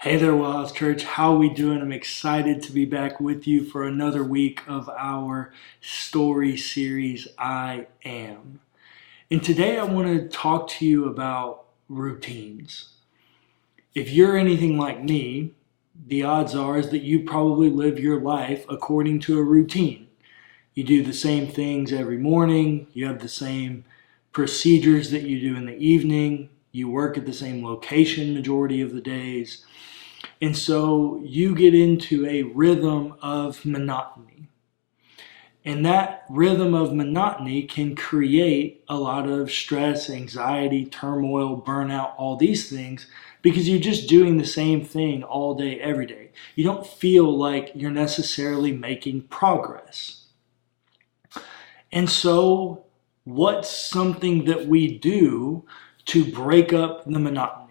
Hey there, WellHouse Church. How are we doing? I'm excited to be back with you for another week of our story series, I Am. And today I want to talk to you about routines. If you're anything like me, the odds are is that you probably live your life according to a routine. You do the same things every morning, you have the same procedures that you do in the evening, you work at the same location majority of the days. And so you get into a rhythm of monotony. And that rhythm of monotony can create a lot of stress, anxiety, turmoil, burnout, all these things, because you're just doing the same thing all day, every day. You don't feel like you're necessarily making progress. And so, what's something that we do to break up the monotony?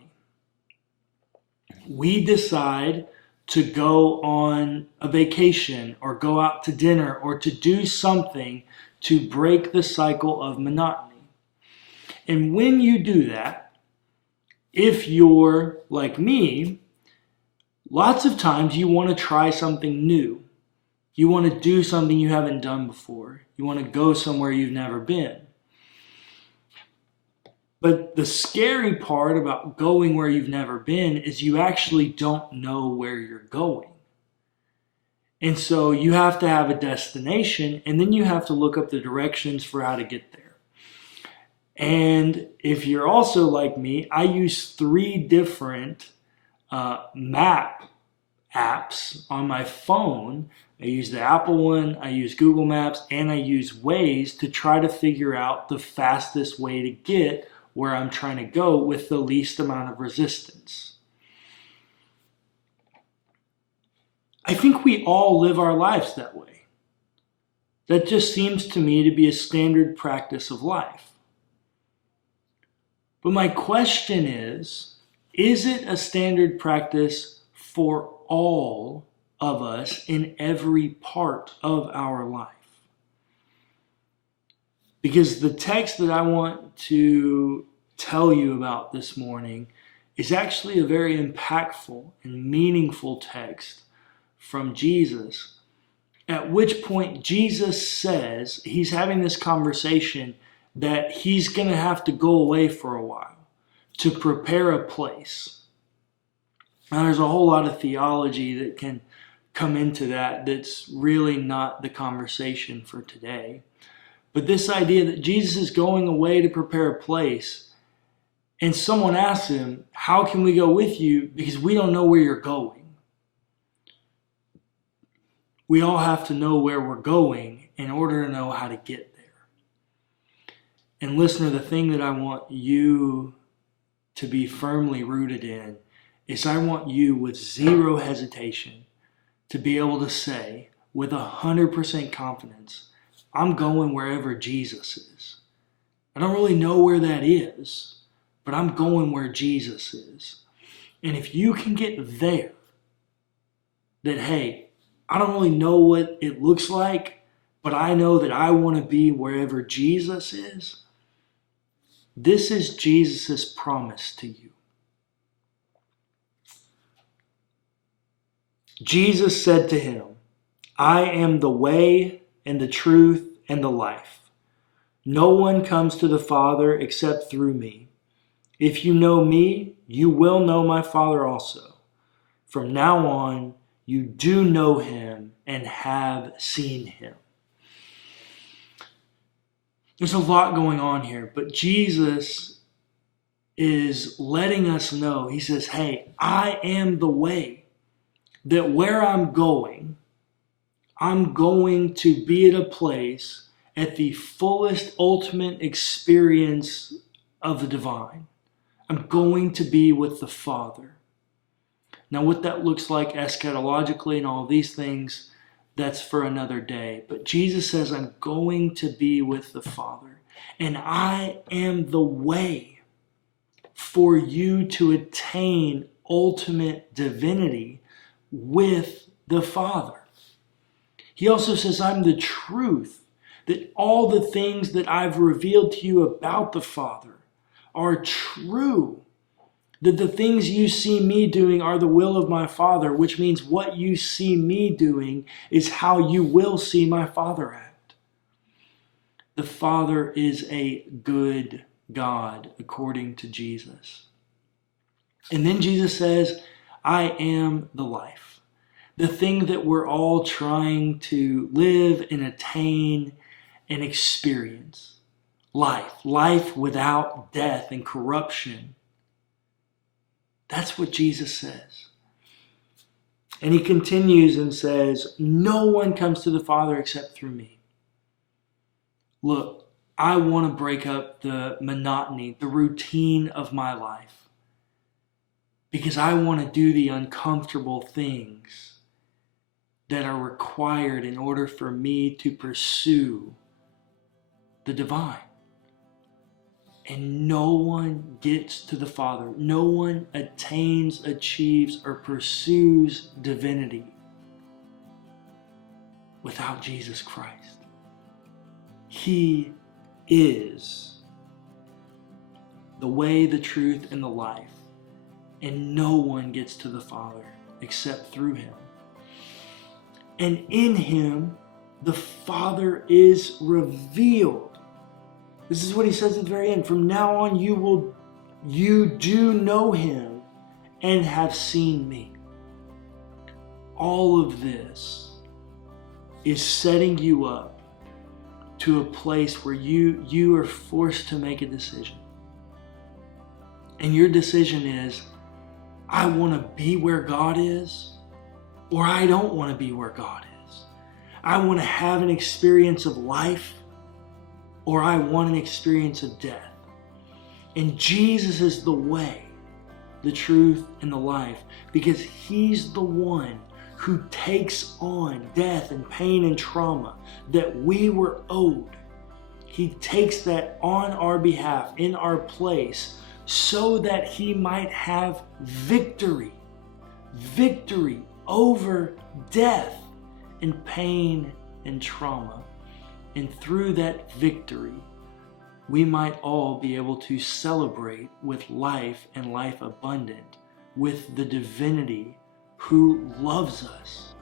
We decide to go on a vacation or go out to dinner or to do something to break the cycle of monotony. And when you do that, if you're like me, lots of times you want to try something new. You want to do something you haven't done before. You want to go somewhere you've never been. But the scary part about going where you've never been is you actually don't know where you're going. And so you have to have a destination, and then you have to look up the directions for how to get there. And if you're also like me, I use 3 different map apps on my phone. I use the Apple one, I use Google Maps, and I use Waze to try to figure out the fastest way to get where I'm trying to go with the least amount of resistance. I think we all live our lives that way. That just seems to me to be a standard practice of life. But my question is it a standard practice for all of us in every part of our life? Because the text that I want to tell you about this morning is actually a very impactful and meaningful text from Jesus. At which point Jesus says he's having this conversation that he's going to have to go away for a while to prepare a place. Now there's a whole lot of theology that can come into that that's really not the conversation for today. But this idea that Jesus is going away to prepare a place, and someone asks him, how can we go with you? Because we don't know where you're going. We all have to know where we're going in order to know how to get there. And listener, the thing that I want you to be firmly rooted in is I want you with zero hesitation to be able to say with 100% confidence, I'm going wherever Jesus is. I don't really know where that is, but I'm going where Jesus is. And if you can get there, that hey, I don't really know what it looks like, but I know that I want to be wherever Jesus is. This is Jesus' promise to you. Jesus said to him, I am the way and the truth and the life. No one comes to the Father except through me. If you know me, you will know my Father also. From now on, you do know him and have seen him. There's a lot going on here, but Jesus is letting us know. He says, hey, I am the way. That where I'm going to be at a place at the fullest ultimate experience of the divine. I'm going to be with the Father. Now what that looks like eschatologically and all these things, that's for another day. But Jesus says, I'm going to be with the Father. And I am the way for you to attain ultimate divinity with the Father. He also says, I'm the truth, that all the things that I've revealed to you about the Father are true. That the things you see me doing are the will of my Father, which means what you see me doing is how you will see my Father act. The Father is a good God, according to Jesus. And then Jesus says, I am the life. The thing that we're all trying to live and attain and experience. Life without death and corruption. That's what Jesus says. And he continues and says, no one comes to the Father except through me. Look, I want to break up the monotony, the routine of my life. Because I want to do the uncomfortable things that are required in order for me to pursue the divine. And no one gets to the Father. No one attains, achieves, or pursues divinity without Jesus Christ. He is the way, the truth, and the life. And no one gets to the Father except through him. And in him, the Father is revealed. This is what he says at the very end. From now on, you do know him and have seen me. All of this is setting you up to a place where you are forced to make a decision. And your decision is, I want to be where God is, or I don't want to be where God is. I want to have an experience of life, or I want an experience of death. And Jesus is the way, the truth, and the life, because he's the one who takes on death and pain and trauma that we were owed. He takes that on our behalf, in our place, so that he might have victory over death and pain and trauma. And through that victory, we might all be able to celebrate with life and life abundant with the divinity who loves us